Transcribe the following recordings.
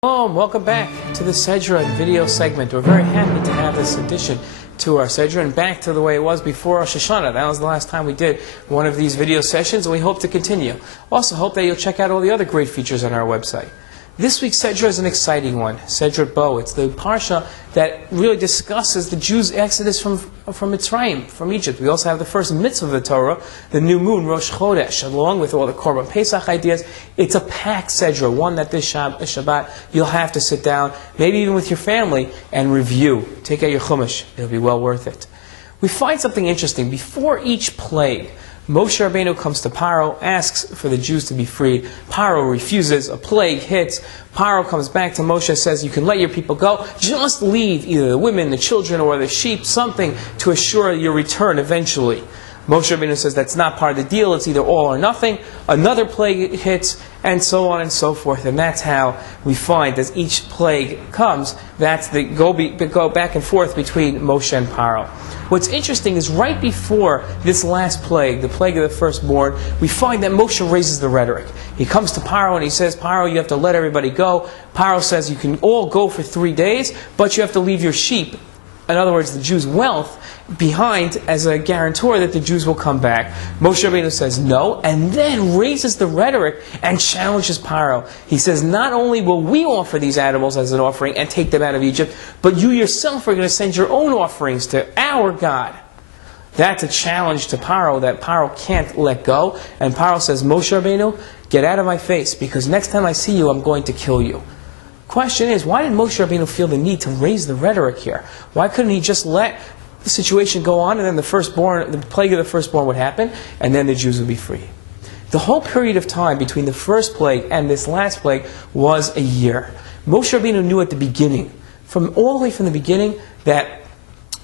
Welcome back to the Sedra video segment. We're very happy to have this addition to our Sedra and back to the way it was before Rosh Hashanah. That was the last time we did one of these video sessions, and we hope to continue. Also hope that you'll check out all the other great features on our website. This week's Sedra is an exciting one, Sedra Bo. It's the parsha that really discusses the Jews' exodus from Mitzrayim, from Egypt. We also have the first mitzvah of the Torah, the new moon, Rosh Chodesh, along with all the Korban Pesach ideas. It's a packed Sedra, one that this Shabbat you'll have to sit down, maybe even with your family, and review. Take out your Chumash. It'll be well worth it. We find something interesting. Before each plague, Moshe Rabbeinu comes to Paro, asks for the Jews to be freed. Paro refuses. A plague hits. Paro comes back to Moshe, says, you can let your people go. Just leave either the women, the children, or the sheep, something to assure your return eventually. Moshe Rabbeinu says that's not part of the deal. It's either all or nothing. Another plague hits, and so on and so forth. And that's how we find, as each plague comes, that's the go back and forth between Moshe and Paro. What's interesting is right before this last plague, the plague of the firstborn, we find that Moshe raises the rhetoric. He comes to Paro and he says, Paro, you have to let everybody go. Paro says you can all go for 3 days, but you have to leave your sheep, in other words, the Jews' wealth, behind as a guarantor that the Jews will come back. Moshe Rabbeinu says no, and then raises the rhetoric and challenges Paro. He says, not only will we offer these animals as an offering and take them out of Egypt, but you yourself are going to send your own offerings to our God. That's a challenge to Paro that Paro can't let go. And Paro says, Moshe Rabbeinu, get out of my face, because next time I see you, I'm going to kill you. Question is, why did Moshe Rabbeinu feel the need to raise the rhetoric here? Why couldn't he just let the situation go on, and then the plague of the firstborn would happen, and then the Jews would be free? The whole period of time between the first plague and this last plague was a year. Moshe Rabbeinu knew at the beginning, all the way from the beginning, that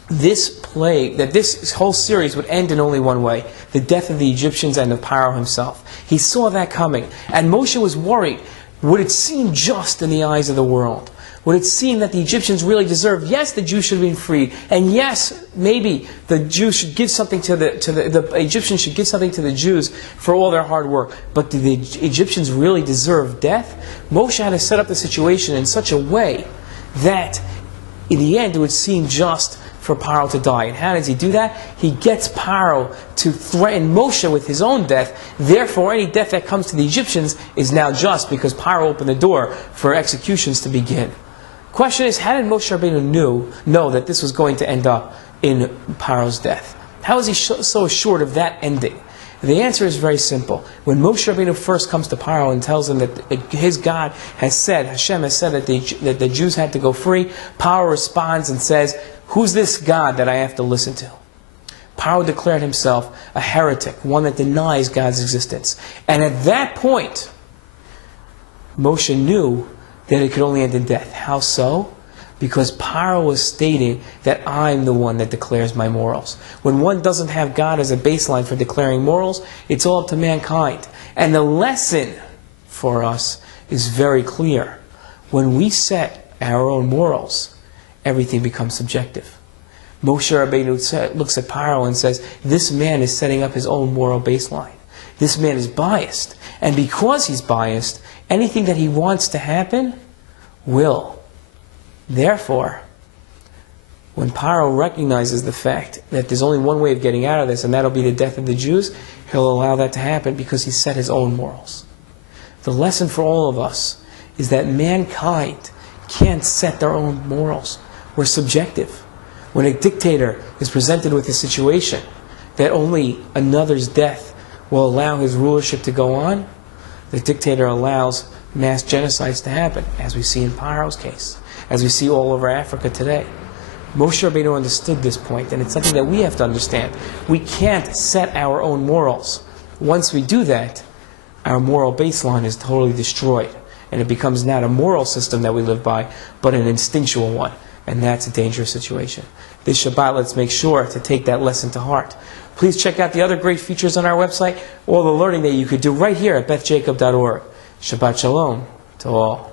this plague, that this whole series would end in only one way: the death of the Egyptians and of Paro himself. He saw that coming, and Moshe was worried. Would it seem just in the eyes of the world? Would it seem that the Egyptians really deserve? Yes, the Jews should have been freed, and yes, maybe the Jews should give something the Egyptians should give something to the Jews for all their hard work. But do the Egyptians really deserve death? Moshe had to set up the situation in such a way that, in the end, it would seem just for Paro to die. And how does he do that? He gets Paro to threaten Moshe with his own death. Therefore, any death that comes to the Egyptians is now just, because Paro opened the door for executions to begin. Question is, how did Moshe Rabbeinu know that this was going to end up in Paro's death? How is he so assured of that ending? The answer is very simple. When Moshe Rabbeinu first comes to Paro and tells him that his God has said, Hashem has said that the Jews had to go free, Paro responds and says, who's this God that I have to listen to? Paro declared himself a heretic, one that denies God's existence. And at that point, Moshe knew that it could only end in death. How so? Because Paro was stating that I'm the one that declares my morals. When one doesn't have God as a baseline for declaring morals, it's all up to mankind. And the lesson for us is very clear. When we set our own morals, everything becomes subjective. Moshe Rabbeinu looks at Paro and says, this man is setting up his own moral baseline. This man is biased. And because he's biased, anything that he wants to happen will. Therefore, when Paro recognizes the fact that there's only one way of getting out of this, and that'll be the death of the Jews, he'll allow that to happen because he set his own morals. The lesson for all of us is that mankind can't set their own morals. We're subjective. When a dictator is presented with a situation that only another's death will allow his rulership to go on, the dictator allows mass genocides to happen, as we see in Paro's case, as we see all over Africa today. Moshe Rabbeinu understood this point, and it's something that we have to understand. We can't set our own morals. Once we do that, our moral baseline is totally destroyed, and it becomes not a moral system that we live by, but an instinctual one, and that's a dangerous situation. This Shabbat, let's make sure to take that lesson to heart. Please check out the other great features on our website, all the learning that you could do right here at bethjacob.org. Shabbat Shalom to all.